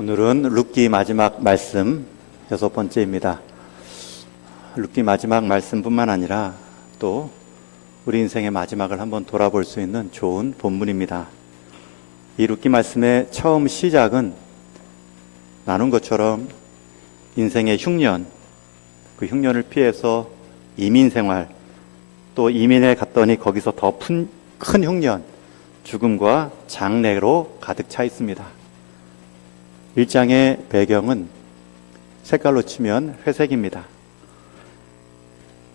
오늘은 룻기 마지막 말씀 6번째입니다. 룻기 마지막 말씀뿐만 아니라 또 우리 인생의 마지막을 한번 돌아볼 수 있는 좋은 본문입니다. 이 룻기 말씀의 처음 시작은 나눈 것처럼 인생의 흉년, 그 흉년을 피해서 이민 생활, 또 이민에 갔더니 거기서 더 큰 흉년, 죽음과 장례로 가득 차 있습니다. 1장의 배경은 색깔로 치면 회색입니다.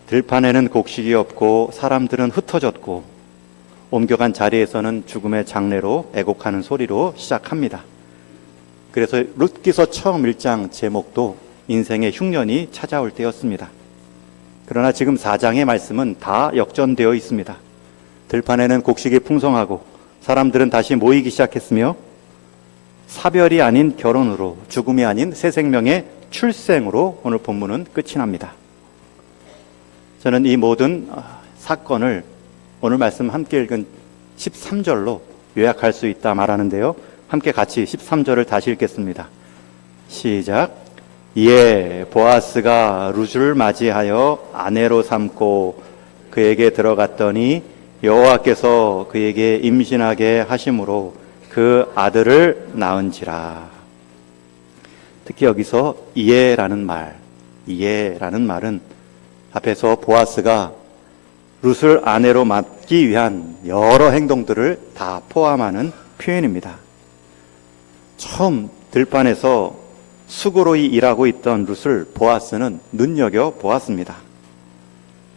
들판에는 곡식이 없고 사람들은 흩어졌고 옮겨간 자리에서는 죽음의 장례로 애곡하는 소리로 시작합니다. 그래서 룻기서 처음 1장 제목도 인생의 흉년이 찾아올 때였습니다. 그러나 지금 4장의 말씀은 다 역전되어 있습니다. 들판에는 곡식이 풍성하고 사람들은 다시 모이기 시작했으며 사별이 아닌 결혼으로, 죽음이 아닌 새 생명의 출생으로 오늘 본문은 끝이 납니다. 저는 이 모든 사건을 오늘 말씀 함께 읽은 13절로 요약할 수 있다 말하는데요. 함께 같이 13절을 다시 읽겠습니다. 시작. 이에 보아스가 룻을 맞이하여 아내로 삼고 그에게 들어갔더니 여호와께서 그에게 임신하게 하심으로 그 아들을 낳은지라. 특히 여기서 이에라는 말은 앞에서 보아스가 룻을 아내로 맡기 위한 여러 행동들을 다 포함하는 표현입니다. 처음 들판에서 수고로이 일하고 있던 룻을 보아스는 눈여겨보았습니다.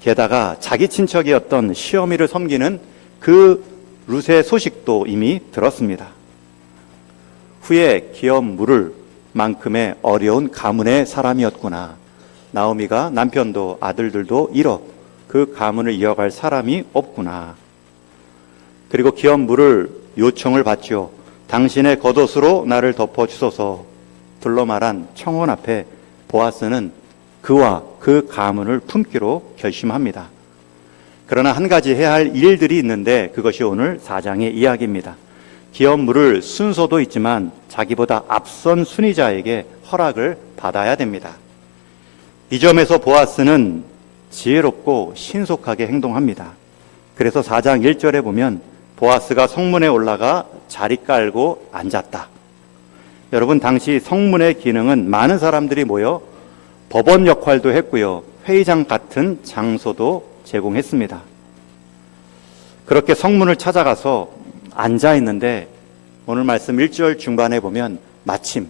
게다가 자기 친척이었던 시어미를 섬기는 그 룻의 소식도 이미 들었습니다. 후에 기업 물을 만큼의 어려운 가문의 사람이었구나. 나오미가 남편도 아들들도 잃어 그 가문을 이어갈 사람이 없구나. 그리고 기업 물을 요청을 받죠. 당신의 겉옷으로 나를 덮어주소서. 둘러 말한 청혼 앞에 보아스는 그와 그 가문을 품기로 결심합니다. 그러나 한 가지 해야 할 일들이 있는데 그것이 오늘 4장의 이야기입니다. 기업 물을 순서도 있지만 자기보다 앞선 순위자에게 허락을 받아야 됩니다. 이 점에서 보아스는 지혜롭고 신속하게 행동합니다. 그래서 4장 1절에 보면 보아스가 성문에 올라가 자리 깔고 앉았다. 여러분, 당시 성문의 기능은 많은 사람들이 모여 법원 역할도 했고요, 회의장 같은 장소도 제공했습니다. 그렇게 성문을 찾아가서 앉아 있는데 오늘 말씀 1절 중반에 보면 마침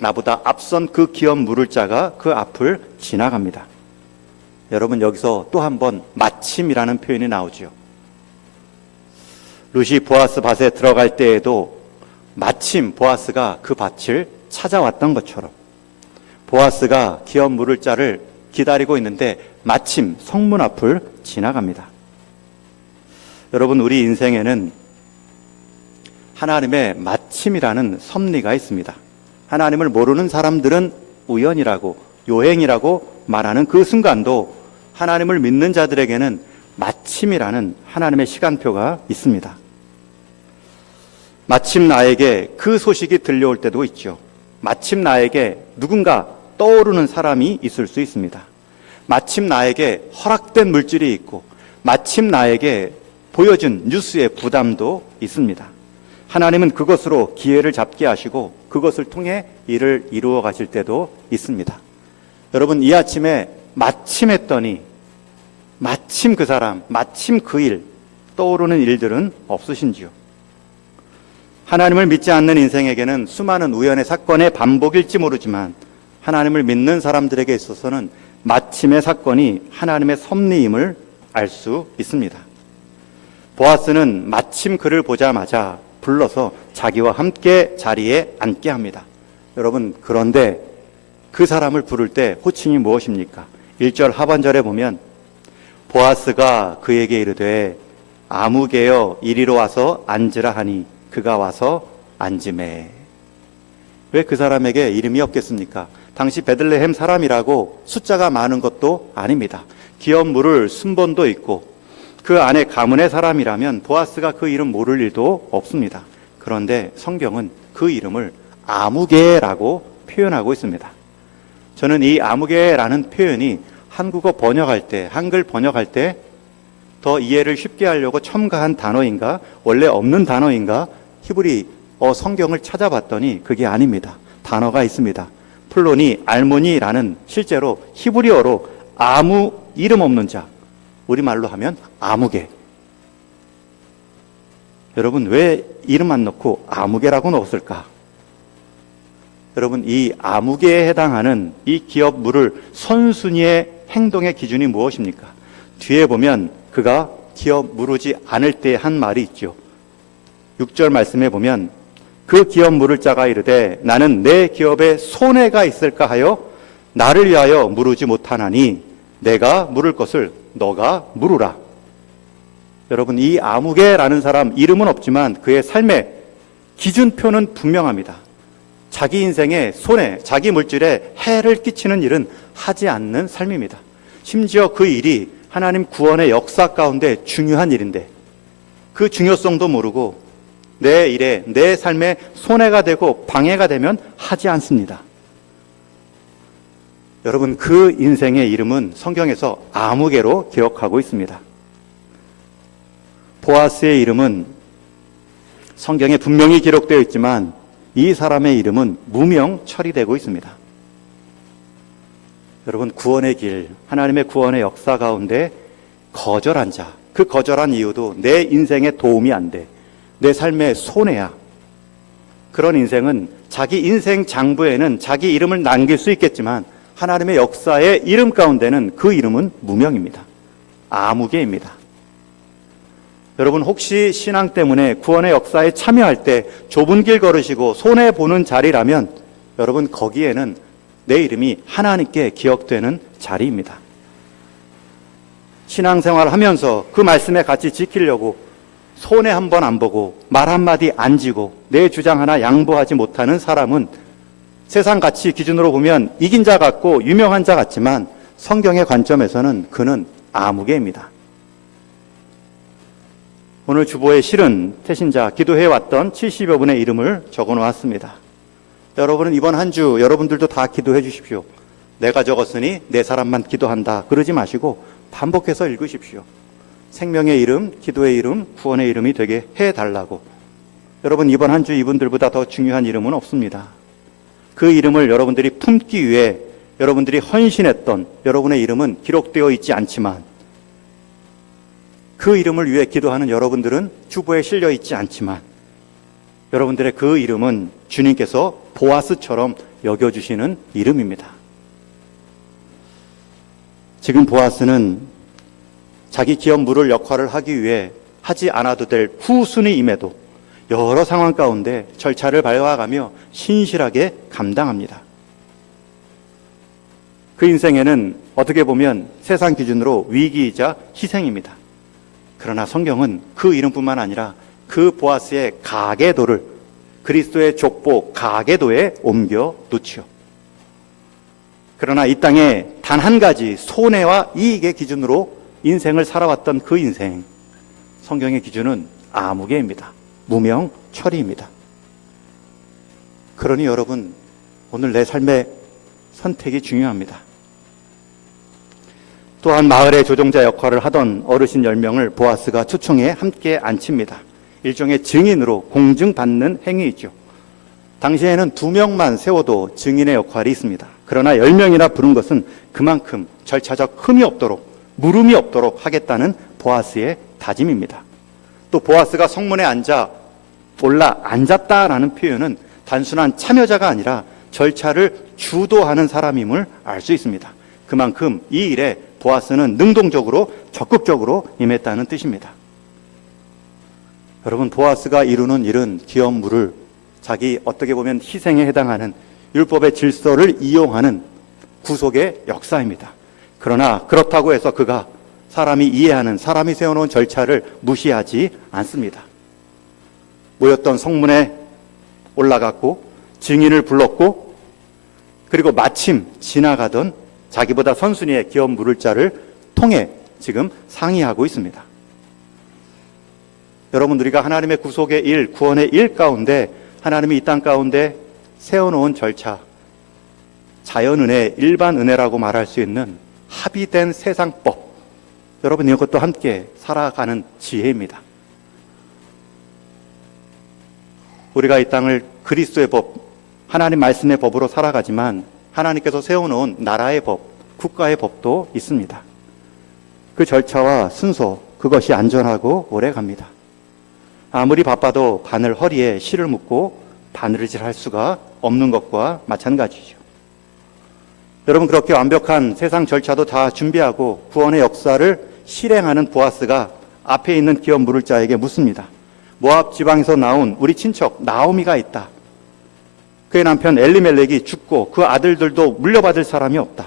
나보다 앞선 그 기업 물을 자가 그 앞을 지나갑니다. 여러분, 여기서 또 한 번 마침이라는 표현이 나오죠. 룻이 보아스 밭에 들어갈 때에도 마침 보아스가 그 밭을 찾아왔던 것처럼 보아스가 기업 물을 자를 기다리고 있는데 마침 성문 앞을 지나갑니다. 여러분, 우리 인생에는 하나님의 마침이라는 섭리가 있습니다. 하나님을 모르는 사람들은 우연이라고, 요행이라고 말하는 그 순간도 하나님을 믿는 자들에게는 마침이라는 하나님의 시간표가 있습니다. 마침 나에게 그 소식이 들려올 때도 있죠. 마침 나에게 누군가 떠오르는 사람이 있을 수 있습니다. 마침 나에게 허락된 물질이 있고 마침 나에게 보여준 뉴스의 부담도 있습니다. 하나님은 그것으로 기회를 잡게 하시고 그것을 통해 일을 이루어 가실 때도 있습니다. 여러분, 이 아침에 마침 했더니 마침 그 사람, 마침 그 일, 떠오르는 일들은 없으신지요? 하나님을 믿지 않는 인생에게는 수많은 우연의 사건의 반복일지 모르지만 하나님을 믿는 사람들에게 있어서는 마침의 사건이 하나님의 섭리임을 알 수 있습니다. 보아스는 마침 그를 보자마자 불러서 자기와 함께 자리에 앉게 합니다. 여러분, 그런데 그 사람을 부를 때 호칭이 무엇입니까? 1절 하반절에 보면 보아스가 그에게 이르되 아무개여 이리로 와서 앉으라 하니 그가 와서 앉으매. 왜 그 사람에게 이름이 없겠습니까? 당시 베들레헴 사람이라고 숫자가 많은 것도 아닙니다. 기업 물을 순번도 있고 그 안에 가문의 사람이라면 보아스가 그 이름 모를 일도 없습니다. 그런데 성경은 그 이름을 아무개라고 표현하고 있습니다. 저는 이 아무개라는 표현이 한국어 번역할 때, 한글 번역할 때 더 이해를 쉽게 하려고 첨가한 단어인가, 원래 없는 단어인가, 히브리 성경을 찾아봤더니 그게 아닙니다. 단어가 있습니다. 플로니, 알모니라는 실제로 히브리어로 아무 이름 없는 자, 우리말로 하면 아무개. 여러분, 왜 이름 안 넣고 아무개라고 넣었을까? 여러분, 이 아무개에 해당하는 이 기업 물을 선순위의 행동의 기준이 무엇입니까? 뒤에 보면 그가 기업 물으지 않을 때 한 말이 있죠. 6절 말씀에 보면 그 기업 물을 자가 이르되 나는 내 기업에 손해가 있을까 하여 나를 위하여 물으지 못하나니 내가 물을 것을 너가 물으라. 여러분, 이 아무개라는 사람 이름은 없지만 그의 삶의 기준표는 분명합니다. 자기 인생에 손해, 자기 물질에 해를 끼치는 일은 하지 않는 삶입니다. 심지어 그 일이 하나님 구원의 역사 가운데 중요한 일인데 그 중요성도 모르고 내 일에, 내 삶에 손해가 되고 방해가 되면 하지 않습니다. 여러분, 그 인생의 이름은 성경에서 아무개로 기억하고 있습니다. 보아스의 이름은 성경에 분명히 기록되어 있지만 이 사람의 이름은 무명 처리되고 있습니다. 여러분, 구원의 길, 하나님의 구원의 역사 가운데 거절한 자, 그 거절한 이유도 내 인생에 도움이 안 돼. 내 삶의 손해야. 그런 인생은 자기 인생 장부에는 자기 이름을 남길 수 있겠지만 하나님의 역사의 이름 가운데는 그 이름은 무명입니다. 아무개입니다. 여러분, 혹시 신앙 때문에 구원의 역사에 참여할 때 좁은 길 걸으시고 손해보는 자리라면 여러분, 거기에는 내 이름이 하나님께 기억되는 자리입니다. 신앙생활 하면서 그 말씀에 같이 지키려고 손해 한 번 안 보고 말 한마디 안 지고 내 주장 하나 양보하지 못하는 사람은 세상 가치 기준으로 보면 이긴 자 같고 유명한 자 같지만 성경의 관점에서는 그는 아무개입니다. 오늘 주보에 실은 태신자 기도해왔던 70여 분의 이름을 적어놓았습니다. 여러분은 이번 한 주 여러분들도 다 기도해 주십시오. 내가 적었으니 내 사람만 기도한다 그러지 마시고 반복해서 읽으십시오. 생명의 이름, 기도의 이름, 구원의 이름이 되게 해달라고. 여러분, 이번 한 주 이분들보다 더 중요한 이름은 없습니다. 그 이름을 여러분들이 품기 위해 여러분들이 헌신했던 여러분의 이름은 기록되어 있지 않지만 그 이름을 위해 기도하는 여러분들은 주보에 실려 있지 않지만 여러분들의 그 이름은 주님께서 보아스처럼 여겨주시는 이름입니다. 지금 보아스는 자기 기업 물을 역할을 하기 위해 하지 않아도 될 후순위임에도 여러 상황 가운데 절차를 밟아가며 신실하게 감당합니다. 그 인생에는 어떻게 보면 세상 기준으로 위기이자 희생입니다. 그러나 성경은 그 이름뿐만 아니라 그 보아스의 가계도를 그리스도의 족보 가계도에 옮겨 놓지요. 그러나 이 땅에 단 한 가지 손해와 이익의 기준으로 인생을 살아왔던 그 인생, 성경의 기준은 아무개입니다. 무명 처리입니다. 그러니 여러분, 오늘 내 삶의 선택이 중요합니다. 또한 마을의 조종자 역할을 하던 어르신 10명을 보아스가 초청해 함께 앉힙니다. 일종의 증인으로 공증받는 행위이죠. 당시에는 2명만 세워도 증인의 역할이 있습니다. 그러나 10명이나 부른 것은 그만큼 절차적 흠이 없도록, 물음이 없도록 하겠다는 보아스의 다짐입니다. 또 보아스가 성문에 앉았다라는 표현은 단순한 참여자가 아니라 절차를 주도하는 사람임을 알 수 있습니다. 그만큼 이 일에 보아스는 능동적으로 적극적으로 임했다는 뜻입니다. 여러분, 보아스가 이루는 일은 기업 물을 자기 어떻게 보면 희생에 해당하는 율법의 질서를 이용하는 구속의 역사입니다. 그러나 그렇다고 해서 그가 사람이 이해하는, 사람이 세워놓은 절차를 무시하지 않습니다. 모였던 성문에 올라갔고 증인을 불렀고 그리고 마침 지나가던 자기보다 선순위의 기업 물을 자를 통해 지금 상의하고 있습니다. 여러분, 우리가 하나님의 구속의 일, 구원의 일 가운데 하나님이 이 땅 가운데 세워놓은 절차, 자연은혜, 일반은혜라고 말할 수 있는 합의된 세상법, 여러분 이것도 함께 살아가는 지혜입니다. 우리가 이 땅을 그리스도의 법, 하나님 말씀의 법으로 살아가지만 하나님께서 세워놓은 나라의 법, 국가의 법도 있습니다. 그 절차와 순서, 그것이 안전하고 오래 갑니다. 아무리 바빠도 바늘 허리에 실을 묶고 바느질할 수가 없는 것과 마찬가지죠. 여러분, 그렇게 완벽한 세상 절차도 다 준비하고 구원의 역사를 실행하는 보아스가 앞에 있는 기업 물을 자에게 묻습니다. 모압 지방에서 나온 우리 친척 나오미가 있다. 그의 남편 엘리멜렉이 죽고 그 아들들도 물려받을 사람이 없다.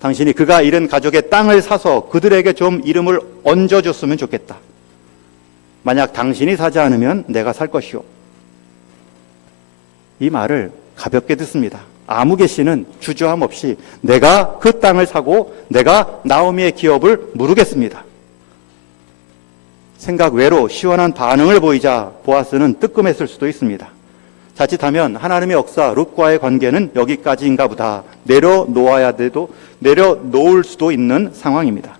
당신이 그가 잃은 가족의 땅을 사서 그들에게 좀 이름을 얹어줬으면 좋겠다. 만약 당신이 사지 않으면 내가 살 것이오. 이 말을 가볍게 듣습니다. 아무 계시는 주저함 없이 내가 그 땅을 사고 내가 나오미의 기업을 무르겠습니다. 생각 외로 시원한 반응을 보이자 보아스는 뜨끔했을 수도 있습니다. 자칫하면 하나님의 역사, 룻과의 관계는 여기까지인가 보다 내려놓을 수도 있는 상황입니다.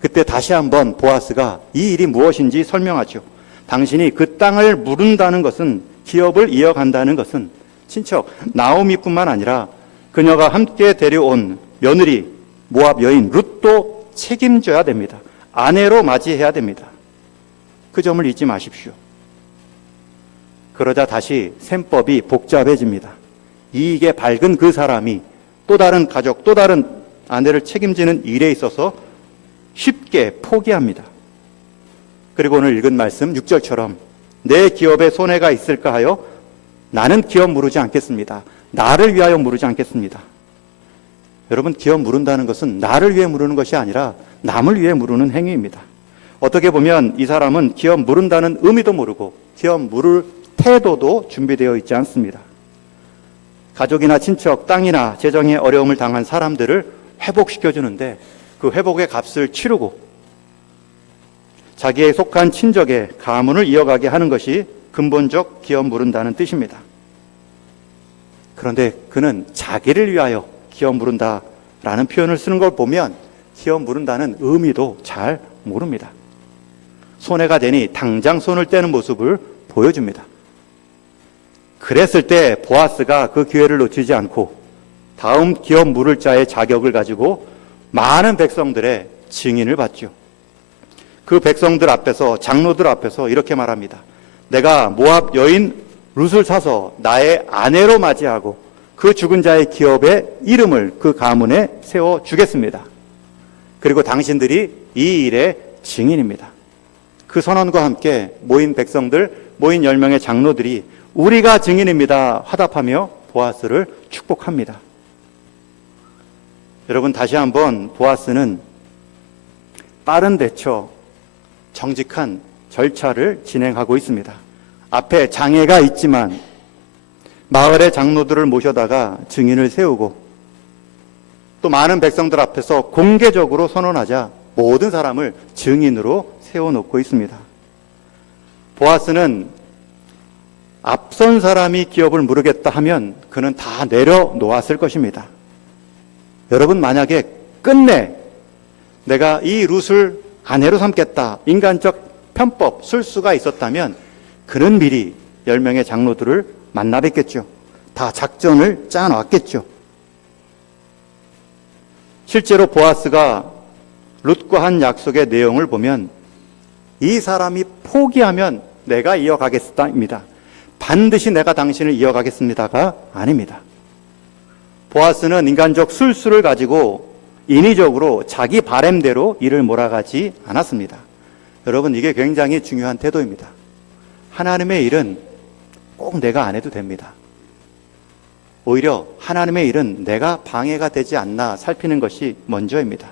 그때 다시 한번 보아스가 이 일이 무엇인지 설명하죠. 당신이 그 땅을 무른다는 것은, 기업을 이어간다는 것은 친척 나오미뿐만 아니라 그녀가 함께 데려온 며느리 모압 여인 룻도 책임져야 됩니다. 아내로 맞이해야 됩니다. 그 점을 잊지 마십시오. 그러자 다시 셈법이 복잡해집니다. 이익에 밝은 그 사람이 또 다른 가족, 또 다른 아내를 책임지는 일에 있어서 쉽게 포기합니다. 그리고 오늘 읽은 말씀 6절처럼 내 기업에 손해가 있을까 하여 나는 기업 무르지 않겠습니다. 나를 위하여 무르지 않겠습니다. 여러분, 기업 무른다는 것은 나를 위해 무르는 것이 아니라 남을 위해 무르는 행위입니다. 어떻게 보면 이 사람은 기업 무른다는 의미도 모르고 기업 무를 태도도 준비되어 있지 않습니다. 가족이나 친척, 땅이나 재정에 어려움을 당한 사람들을 회복시켜주는데 그 회복의 값을 치르고 자기에 속한 친족의 가문을 이어가게 하는 것이 근본적 기업 무른다는 뜻입니다. 그런데 그는 자기를 위하여 기업 무른다라는 표현을 쓰는 걸 보면 기업 무른다는 의미도 잘 모릅니다. 손해가 되니 당장 손을 떼는 모습을 보여줍니다. 그랬을 때 보아스가 그 기회를 놓치지 않고 다음 기업 물을 자의 자격을 가지고 많은 백성들의 증인을 받죠. 그 백성들 앞에서, 장로들 앞에서 이렇게 말합니다. 내가 모압 여인 룻을 사서 나의 아내로 맞이하고 그 죽은 자의 기업의 이름을 그 가문에 세워주겠습니다. 그리고 당신들이 이 일의 증인입니다. 그 선언과 함께 모인 백성들, 모인 10명의 장로들이 우리가 증인입니다 화답하며 보아스를 축복합니다. 여러분, 다시 한번 보아스는 빠른 대처, 정직한 절차를 진행하고 있습니다. 앞에 장애가 있지만 마을의 장로들을 모셔다가 증인을 세우고 또 많은 백성들 앞에서 공개적으로 선언하자 모든 사람을 증인으로 세워놓고 있습니다. 보아스는 앞선 사람이 기업을 무르겠다 하면 그는 다 내려놓았을 것입니다. 여러분, 만약에 끝내 내가 이 룻을 아내로 삼겠다, 인간적 편법, 술수가 있었다면 그는 미리 10명의 장로들을 만나 뵙겠죠. 다 작전을 짜놨겠죠. 실제로 보아스가 룻과 한 약속의 내용을 보면 이 사람이 포기하면 내가 이어가겠습니다. 반드시 내가 당신을 이어가겠습니다가 아닙니다. 보아스는 인간적 술수를 가지고 인위적으로 자기 바램대로 일을 몰아가지 않았습니다. 여러분, 이게 굉장히 중요한 태도입니다. 하나님의 일은 꼭 내가 안 해도 됩니다. 오히려 하나님의 일은 내가 방해가 되지 않나 살피는 것이 먼저입니다.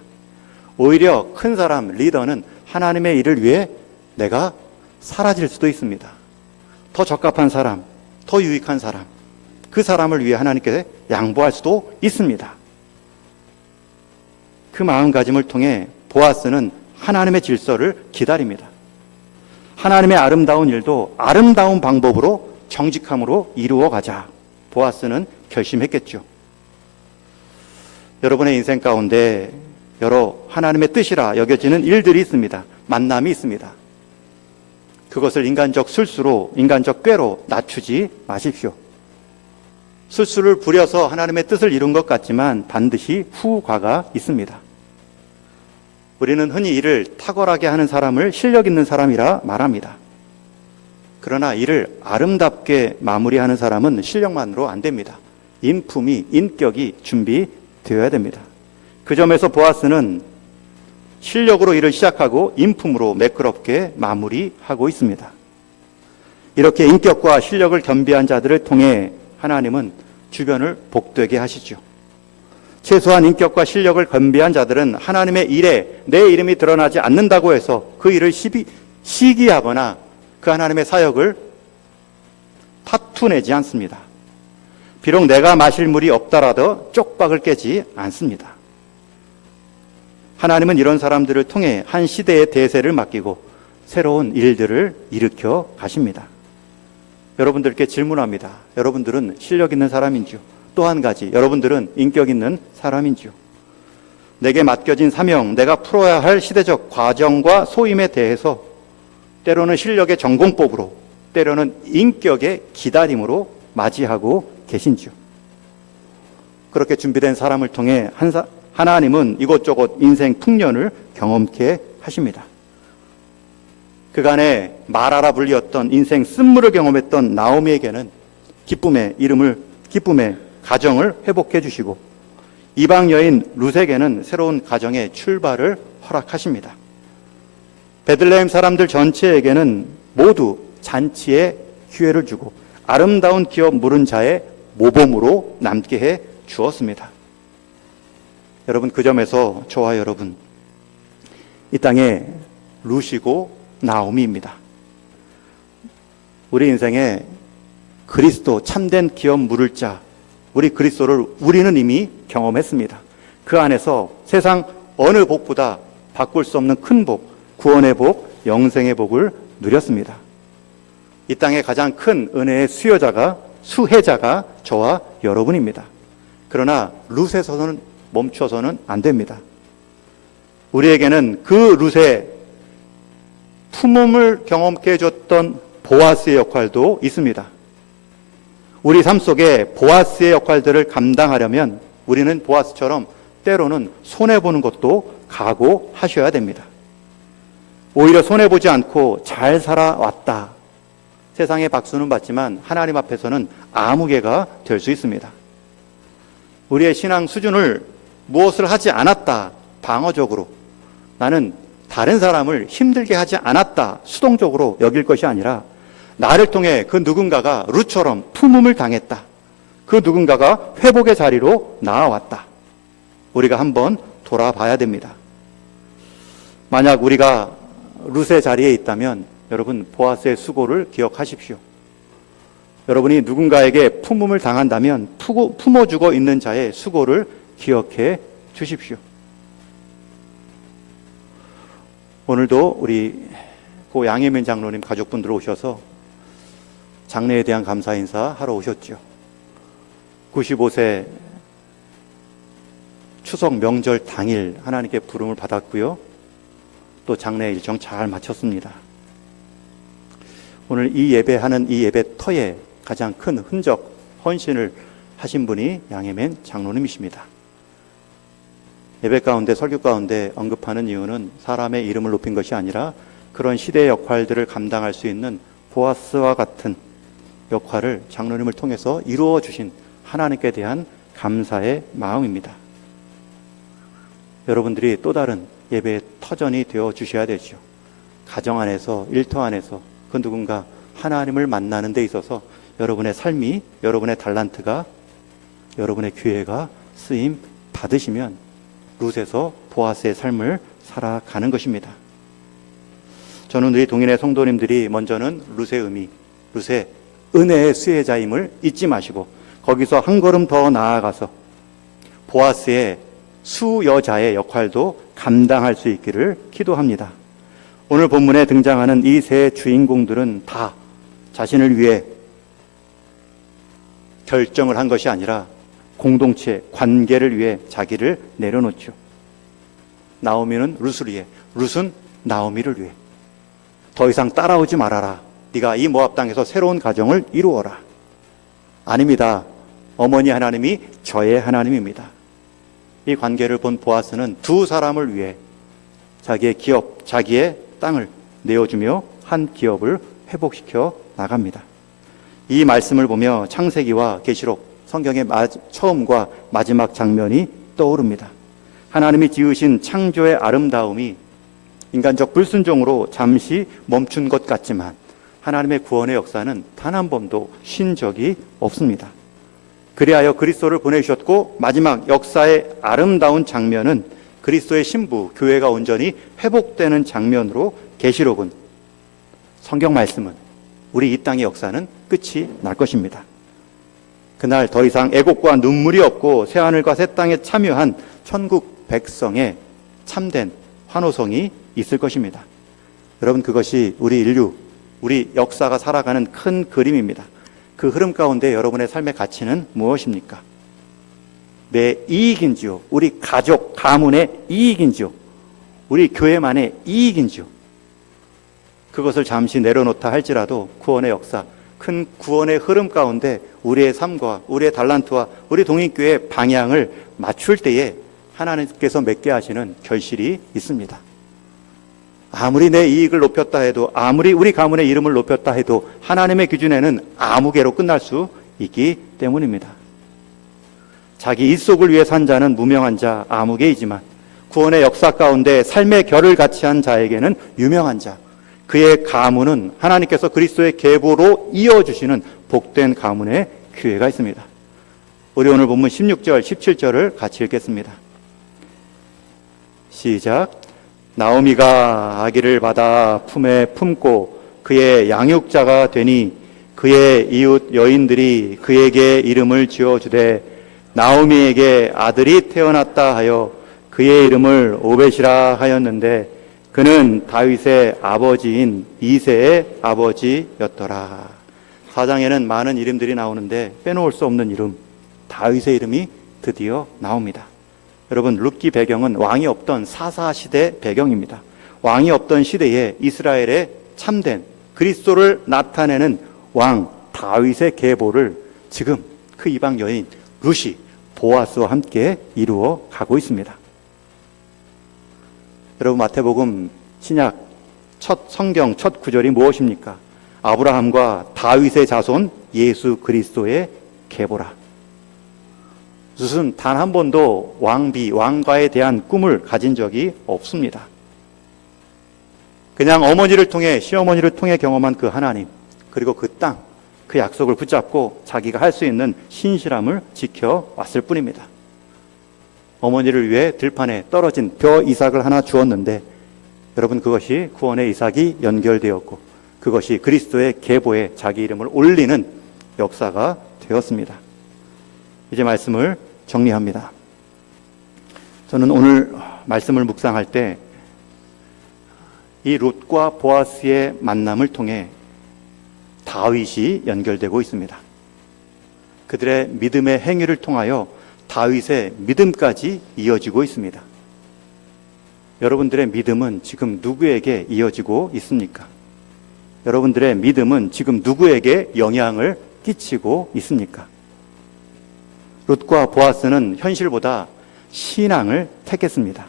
오히려 큰 사람, 리더는 하나님의 일을 위해 내가 사라질 수도 있습니다. 더 적합한 사람, 더 유익한 사람, 그 사람을 위해 하나님께 양보할 수도 있습니다. 그 마음가짐을 통해 보아스는 하나님의 질서를 기다립니다. 하나님의 아름다운 일도 아름다운 방법으로 정직함으로 이루어 가자. 보아스는 결심했겠죠. 여러분의 인생 가운데 여러 하나님의 뜻이라 여겨지는 일들이 있습니다. 만남이 있습니다. 그것을 인간적 술수로, 인간적 꾀로 낮추지 마십시오. 술수를 부려서 하나님의 뜻을 이룬 것 같지만 반드시 후과가 있습니다. 우리는 흔히 일을 탁월하게 하는 사람을 실력 있는 사람이라 말합니다. 그러나 일을 아름답게 마무리하는 사람은 실력만으로 안 됩니다. 인품이, 인격이 준비되어야 됩니다. 그 점에서 보아스는 실력으로 일을 시작하고 인품으로 매끄럽게 마무리하고 있습니다. 이렇게 인격과 실력을 겸비한 자들을 통해 하나님은 주변을 복되게 하시죠. 최소한 인격과 실력을 겸비한 자들은 하나님의 일에 내 이름이 드러나지 않는다고 해서 그 일을 시기하거나 그 하나님의 사역을 파투내지 않습니다. 비록 내가 마실 물이 없더라도 쪽박을 깨지 않습니다. 하나님은 이런 사람들을 통해 한 시대의 대세를 맡기고 새로운 일들을 일으켜 가십니다. 여러분들께 질문합니다. 여러분들은 실력 있는 사람인지요? 또 한 가지, 여러분들은 인격 있는 사람인지요? 내게 맡겨진 사명, 내가 풀어야 할 시대적 과정과 소임에 대해서 때로는 실력의 전공법으로, 때로는 인격의 기다림으로 맞이하고 계신지요? 그렇게 준비된 사람을 통해 하나님은 이곳저곳 인생 풍년을 경험케 하십니다. 그간에 마라라 불리었던 인생 쓴물을 경험했던 나오미에게는 기쁨의 가정을 회복해 주시고, 이방 여인 룻에게는 새로운 가정의 출발을 허락하십니다. 베들레헴 사람들 전체에게는 모두 잔치의 기회를 주고 아름다운 기업 물은 자의 모범으로 남게 해 주었습니다. 여러분, 그 점에서 저와 여러분, 이 땅에 룻이고 나오미입니다. 우리 인생에 그리스도 참된 기업 물을 자, 우리 그리스도를 우리는 이미 경험했습니다. 그 안에서 세상 어느 복보다 바꿀 수 없는 큰 복, 구원의 복, 영생의 복을 누렸습니다. 이 땅의 가장 큰 은혜의 수혜자가 저와 여러분입니다. 그러나 룻에서는 멈춰서는 안 됩니다. 우리에게는 그 룻의 품음을 경험케 해줬던 보아스의 역할도 있습니다. 우리 삶 속에 보아스의 역할들을 감당하려면 우리는 보아스처럼 때로는 손해보는 것도 각오하셔야 됩니다. 오히려 손해보지 않고 잘 살아왔다. 세상의 박수는 받지만 하나님 앞에서는 아무개가 될 수 있습니다. 우리의 신앙 수준을 무엇을 하지 않았다. 방어적으로 나는 다른 사람을 힘들게 하지 않았다. 수동적으로 여길 것이 아니라 나를 통해 그 누군가가 룻처럼 품음을 당했다. 그 누군가가 회복의 자리로 나아왔다. 우리가 한번 돌아봐야 됩니다. 만약 우리가 룻의 자리에 있다면 여러분, 보아스의 수고를 기억하십시오. 여러분이 누군가에게 품음을 당한다면 품어주고 있는 자의 수고를 기억해 주십시오. 오늘도 우리 고 양혜민 장로님 가족분들 오셔서 장례에 대한 감사 인사 하러 오셨죠. 95세 추석 명절 당일 하나님께 부름을 받았고요. 또 장례 일정 잘 마쳤습니다. 오늘 이 예배하는 이 예배터에 가장 큰 흔적, 헌신을 하신 분이 양혜민 장로님이십니다. 예배 가운데, 설교 가운데 언급하는 이유는 사람의 이름을 높인 것이 아니라 그런 시대의 역할들을 감당할 수 있는 보아스와 같은 역할을 장로님을 통해서 이루어 주신 하나님께 대한 감사의 마음입니다. 여러분들이 또 다른 예배의 터전이 되어 주셔야 되죠. 가정 안에서, 일터 안에서 그 누군가 하나님을 만나는 데 있어서 여러분의 삶이, 여러분의 달란트가, 여러분의 기회가 쓰임 받으시면 룻에서 보아스의 삶을 살아가는 것입니다. 저는 우리 동인의 성도님들이 먼저는 룻의 의미, 룻의 은혜의 수혜자임을 잊지 마시고 거기서 한 걸음 더 나아가서 보아스의 수여자의 역할도 감당할 수 있기를 기도합니다. 오늘 본문에 등장하는 이 세 주인공들은 다 자신을 위해 결정을 한 것이 아니라 공동체 관계를 위해 자기를 내려놓죠. 나오미는 룻을 위해, 룻은 나오미를 위해. 더 이상 따라오지 말아라. 네가 이 모압 땅에서 새로운 가정을 이루어라. 아닙니다. 어머니 하나님이 저의 하나님입니다. 이 관계를 본 보아스는 두 사람을 위해 자기의 기업, 자기의 땅을 내어주며 한 기업을 회복시켜 나갑니다. 이 말씀을 보며 창세기와 계시록 성경의 처음과 마지막 장면이 떠오릅니다. 하나님이 지으신 창조의 아름다움이 인간적 불순종으로 잠시 멈춘 것 같지만 하나님의 구원의 역사는 단 한 번도 쉰 적이 없습니다. 그리하여 그리스도를 보내주셨고 마지막 역사의 아름다운 장면은 그리스도의 신부 교회가 온전히 회복되는 장면으로 계시록은, 성경 말씀은, 우리 이 땅의 역사는 끝이 날 것입니다. 그날 더 이상 애곡과 눈물이 없고 새하늘과 새 땅에 참여한 천국 백성의 참된 환호성이 있을 것입니다. 여러분, 그것이 우리 인류, 우리 역사가 살아가는 큰 그림입니다. 그 흐름 가운데 여러분의 삶의 가치는 무엇입니까? 내 이익인지요? 우리 가족, 가문의 이익인지요? 우리 교회만의 이익인지요? 그것을 잠시 내려놓다 할지라도 구원의 역사, 큰 구원의 흐름 가운데 우리의 삶과 우리의 달란트와 우리 동익교회의 방향을 맞출 때에 하나님께서 맺게 하시는 결실이 있습니다. 아무리 내 이익을 높였다 해도, 아무리 우리 가문의 이름을 높였다 해도 하나님의 기준에는 아무개로 끝날 수 있기 때문입니다. 자기 입속을 위해 산 자는 무명한 자, 아무개이지만 구원의 역사 가운데 삶의 결을 같이 한 자에게는 유명한 자, 그의 가문은 하나님께서 그리스도의 계보로 이어주시는 복된 가문의 교회가 있습니다. 우리 오늘 본문 16절, 17절을 같이 읽겠습니다. 시작. 나오미가 아기를 받아 품에 품고 그의 양육자가 되니 그의 이웃 여인들이 그에게 이름을 지어주되 나오미에게 아들이 태어났다 하여 그의 이름을 오벳이라 하였는데 그는 다윗의 아버지인 이새의 아버지였더라. 4장에는 많은 이름들이 나오는데 빼놓을 수 없는 이름, 다윗의 이름이 드디어 나옵니다. 여러분, 룻기 배경은 왕이 없던 사사시대 배경입니다. 왕이 없던 시대에 이스라엘의 참된 그리스도를 나타내는 왕 다윗의 계보를 지금 그 이방 여인 룻이 보아스와 함께 이루어 가고 있습니다. 여러분, 마태복음 신약 첫 성경 첫 구절이 무엇입니까? 아브라함과 다윗의 자손 예수 그리스도의 계보라. 룻은 단 한 번도 왕가에 대한 꿈을 가진 적이 없습니다. 그냥 어머니를 통해, 시어머니를 통해 경험한 그 하나님, 그리고 그 땅, 그 약속을 붙잡고 자기가 할 수 있는 신실함을 지켜왔을 뿐입니다. 어머니를 위해 들판에 떨어진 벼 이삭을 하나 주었는데 여러분, 그것이 구원의 이삭이 연결되었고 그것이 그리스도의 계보에 자기 이름을 올리는 역사가 되었습니다. 이제 말씀을 정리합니다. 저는 오늘 말씀을 묵상할 때 이 룻과 보아스의 만남을 통해 다윗이 연결되고 있습니다. 그들의 믿음의 행위를 통하여 다윗의 믿음까지 이어지고 있습니다. 여러분들의 믿음은 지금 누구에게 이어지고 있습니까? 여러분들의 믿음은 지금 누구에게 영향을 끼치고 있습니까? 룻과 보아스는 현실보다 신앙을 택했습니다.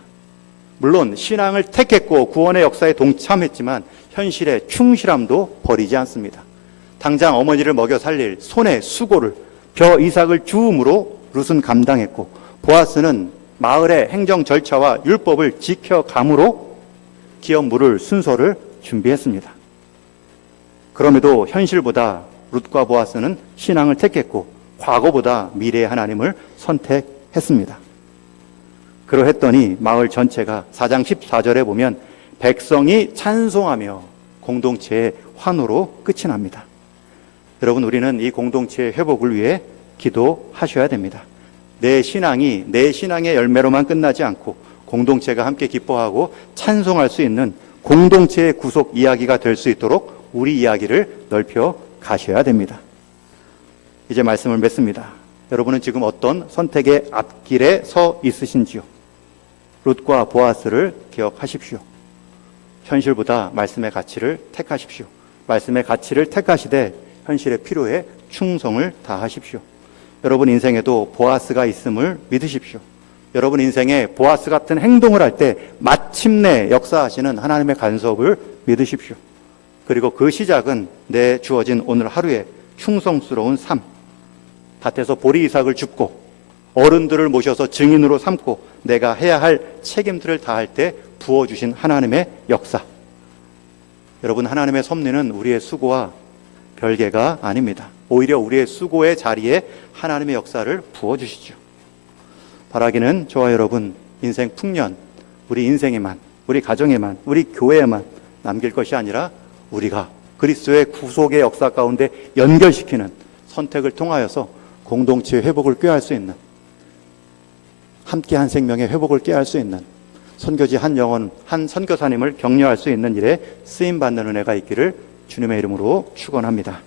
물론 신앙을 택했고 구원의 역사에 동참했지만 현실의 충실함도 버리지 않습니다. 당장 어머니를 먹여 살릴 손의 수고를, 벼 이삭을 주움으로 룻은 감당했고 보아스는 마을의 행정 절차와 율법을 지켜감으로 기업 물을 순서를 준비했습니다. 그럼에도 현실보다 룻과 보아스는 신앙을 택했고 과거보다 미래의 하나님을 선택했습니다. 그러했더니 마을 전체가 4장 14절에 보면 백성이 찬송하며 공동체의 환호로 끝이 납니다. 여러분, 우리는 이 공동체의 회복을 위해 기도하셔야 됩니다. 내 신앙이 내 신앙의 열매로만 끝나지 않고 공동체가 함께 기뻐하고 찬송할 수 있는 공동체의 구속 이야기가 될 수 있도록 우리 이야기를 넓혀 가셔야 됩니다. 이제 말씀을 맺습니다. 여러분은 지금 어떤 선택의 앞길에 서 있으신지요? 룻과 보아스를 기억하십시오. 현실보다 말씀의 가치를 택하십시오. 말씀의 가치를 택하시되 현실의 필요에 충성을 다하십시오. 여러분 인생에도 보아스가 있음을 믿으십시오. 여러분 인생에 보아스 같은 행동을 할 때 마침내 역사하시는 하나님의 간섭을 믿으십시오. 그리고 그 시작은 내 주어진 오늘 하루의 충성스러운 삶, 밭에서 보리 이삭을 줍고 어른들을 모셔서 증인으로 삼고 내가 해야 할 책임들을 다할 때 부어주신 하나님의 역사. 여러분, 하나님의 섭리는 우리의 수고와 별개가 아닙니다. 오히려 우리의 수고의 자리에 하나님의 역사를 부어주시죠. 바라기는 저와 여러분 인생 풍년, 우리 인생에만, 우리 가정에만, 우리 교회에만 남길 것이 아니라 우리가 그리스도의 구속의 역사 가운데 연결시키는 선택을 통하여서 공동체의 회복을 꾀할 수 있는, 함께 한 생명의 회복을 꾀할 수 있는, 선교지 한 영혼, 한 선교사님을 격려할 수 있는 일에 쓰임받는 은혜가 있기를 주님의 이름으로 축원합니다.